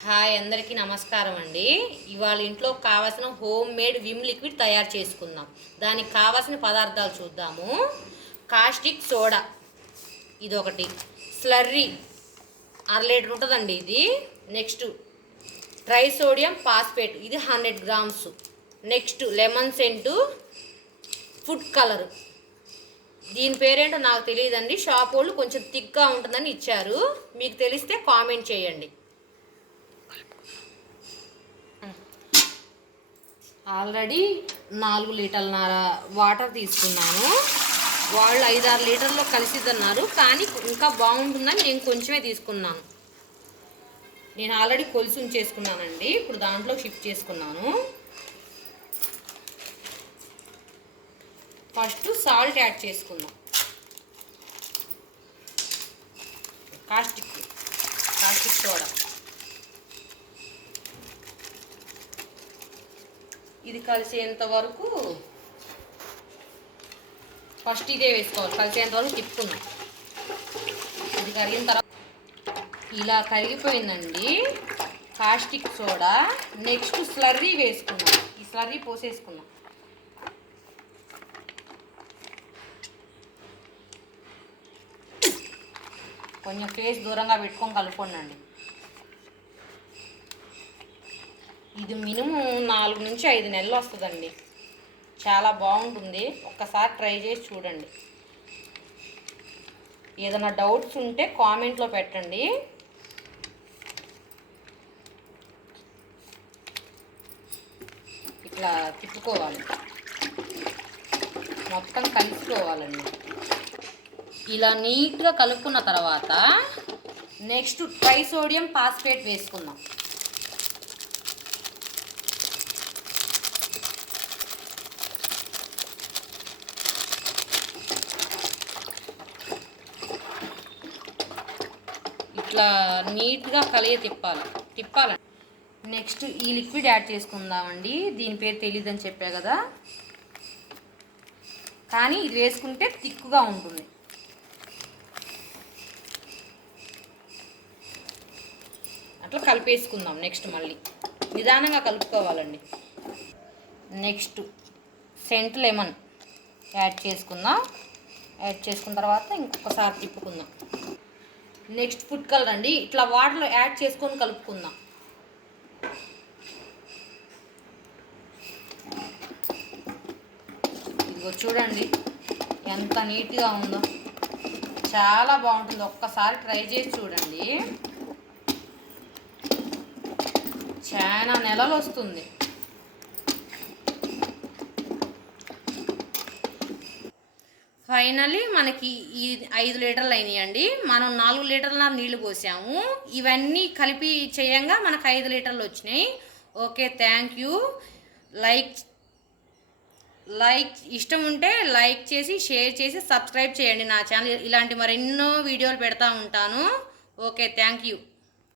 Hi అందరికీ నమస్కారం అండి. ఇవాళ ఇంట్లో కావాల్సిన హోమ్ మేడ్ విమ్ లిక్విడ్ తయారు చేసుకుందాం. దానికి కావాల్సిన పదార్థాలు చూద్దాము. కాస్టిక్ సోడా ఇదొకటి, స్లర్రీ అర లీటర్ ఉంటుందండి ఇది. నెక్స్ట్ ట్రైసోడియం ఫాస్ఫేట్ ఇది 100 grams. Next lemon scent, food colour, దీని పేరేంటో నాకు తెలియదండి. షాప్ వాళ్ళు కొంచెం థిక్గా ఉంటుందని ఇచ్చారు. మీకు తెలిస్తే కామెంట్ చేయండి. ఆల్రెడీ 4 లీటర్ల వాటర్ తీసుకున్నాను. వాళ్ళు 5-6 లీటర్లో కలిసిద్దన్నారు, కానీ ఇంకా బాగుంటుందని నేను కొంచెమే తీసుకున్నాను. నేను ఆల్రెడీ కొలిసి ఉంచేసుకున్నానండి. ఇప్పుడు దాంట్లో షిఫ్ట్ చేసుకున్నాను. ఫస్ట్ సాల్ట్ యాడ్ చేసుకుందాం. కాస్టిక్ సోడా ఇది కలిసేంత వరకు ఫస్ట్ ఇదే వేసుకోవాలి. కలిసేంత వరకు తిప్పుకుందాం. ఇది కరిగిన తర్వాత ఇలా కరిగిపోయిందండి కాస్టిక్ సోడా. నెక్స్ట్ స్లర్రీ వేసుకుందాం. ఈ స్లర్రీ పోసేసుకుందాం. కొంచెం ఫేస్ దూరంగా పెట్టుకొని కలుపుకోండి. ఇది మినిమం 4 నుంచి 5 నెలలు వస్తుందండి. చాలా బాగుంటుంది. ఒక్కసారి ట్రై చేసి చూడండి. ఏదైనా డౌట్స్ ఉంటే కామెంట్లో పెట్టండి. ఇట్లా తిప్పుకోవాలి, మొత్తం కలుపుకోవాలండి. ఇలా నీట్గా కలుపుకున్న తర్వాత నెక్స్ట్ ట్రైసోడియం ఫాస్ఫేట్ వేసుకుందాం. ఇట్లా నీట్గా తిప్పాలి. నెక్స్ట్ ఈ లిక్విడ్ యాడ్ చేసుకుందామండి. దీని పేరు తెలియదని చెప్పా కదా, కానీ ఇది వేసుకుంటే థిక్గా ఉంటుంది. అట్లా కలిపేసుకుందాం. నెక్స్ట్ మళ్ళీ నిదానంగా కలుపుకోవాలండి. నెక్స్ట్ సెంట్ లెమన్ యాడ్ చేసుకుందాం. యాడ్ చేసుకున్న తర్వాత ఇంకొకసారి తిప్పుకుందాం. నెక్స్ట్ ఫుడ్ కలర్ అండి. ఇట్లా వాటర్లో యాడ్ చేసుకొని కలుపుకుందాం. ఇదిగో చూడండి ఎంత నీట్గా ఉందో, చాలా బాగుంటుంది. ఒక్కసారి ట్రై చేసి చూడండి. చాలా నెలలు వస్తుంది. ఫైనల్లీ మనకి ఈ 5 లీటర్లు అయినాయండి. మనం 4 లీటర్ల నీళ్లు పోసాము. ఇవన్నీ కలిపి చేయంగా మనకు 5 లీటర్లు వచ్చినాయి. Okay, thank you. లైక్ ఇష్టం ఉంటే లైక్ చేసి షేర్ చేసి సబ్స్క్రైబ్ చేయండి నా ఛానల్. ఇలాంటి మరెన్నో వీడియోలు పెడతా ఉంటాను. Okay, thank you.